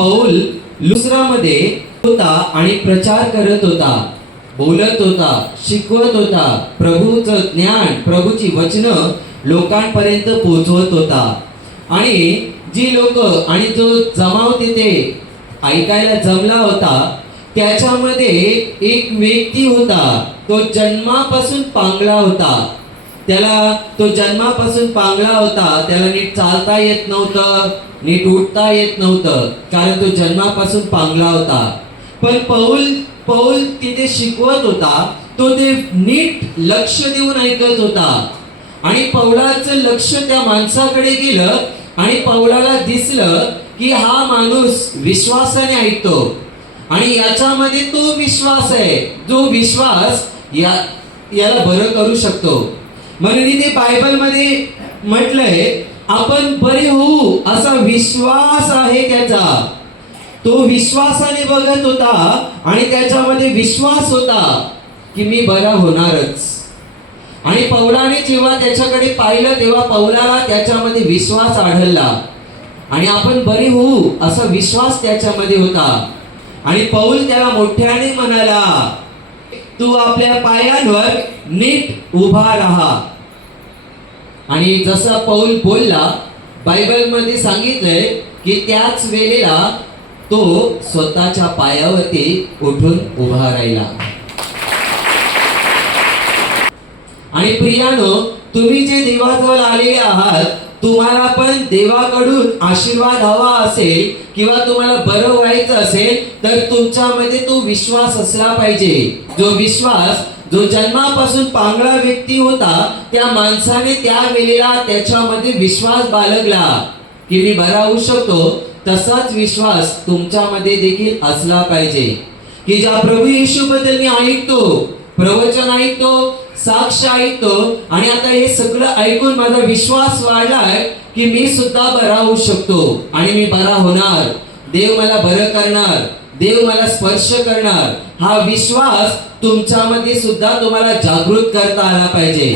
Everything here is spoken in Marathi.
पौल लुस्त्रामध्ये होता आणि प्रचार करत होता, बोलत होता, शिकवत होता, प्रभूचं ज्ञान, प्रभूची वचनं लोकांपर्यंत पोहोचवत होता. आणि जी लोक आणि जो जमाव तिथे ऐकायला जमला होता त्याच्यामध्ये एक व्यक्ती होता, तो जन्मापासून पांगळा होता. तो जन्मापासून पांगळा होता, त्याला नीट चालता येत नव्हतं, नीट उठता येत नव्हतं, कारण तो जन्मापासून पांगळा होता. पण पौल तिथे शिकवत होता, तो ते नीट लक्ष देऊन ऐकत होता. आणि पौलाचं लक्ष त्या माणसाकडे गेलं आणि पौलाला दिसलं की हा माणूस विश्वासाने ऐकतो आणि याच्यामध्ये तो विश्वास आहे, जो विश्वास याला बरं करू शकतो. म्हणून ते बायबल मध्ये म्हटलंय, आपण बरे होऊ असा विश्वास आहे त्याचा. तो विश्वासाने बघत होता आणि त्याच्यामध्ये विश्वास होता की मी बरा होणारच. आणि पौलाने जेव्हा त्याच्याकडे पाहिलं तेव्हा पौलाला त्याच्यामध्ये विश्वास आढळला आणि आपण बरे होऊ असा विश्वास त्याच्यामध्ये होता. आणि पौल त्याला मोठ्याने म्हणाला, तू आपल्या पायांवर नीट उभा राहा. आणि जसा पौल बोलला, बायबल मध्ये सांगितलंय की त्याच वेळेला तो स्वतःच्या पायावरती उठून उभा राहिला. आणि प्रियानो, तुम्ही जे देवाजवळ आलेले आहात, तुम्हाला पण देवाकडून आशीर्वाद हवा असेल किंवा तुम्हाला बरं व्हायचं असेल तर तुमच्यामध्ये तो विश्वास असला पाहिजे. जो विश्वास जो जन्मापासून पांगळा व्यक्ती होता त्या माणसाने त्या वेळेला त्याच्यामध्ये विश्वास बाळगला की मी बरा होऊ शकतो, तसाच विश्वास तुमच्यामध्ये देखील असला पाहिजे. की ज्या प्रभू येशू बद्दल मी ऐकतो, प्रवचन ऐकतो, साक्ष ऐकतो आणि आता हे सगळं ऐकून माझा विश्वास वाढलाय की मी सुद्धा बरा होऊ शकतो आणि मी बरा होणार, देव मला बरं करणार, देव मला स्पर्श करणार, हा विश्वास तुमच्यामध्ये सुद्धा तुम्हाला जागृत करता आला पाहिजे.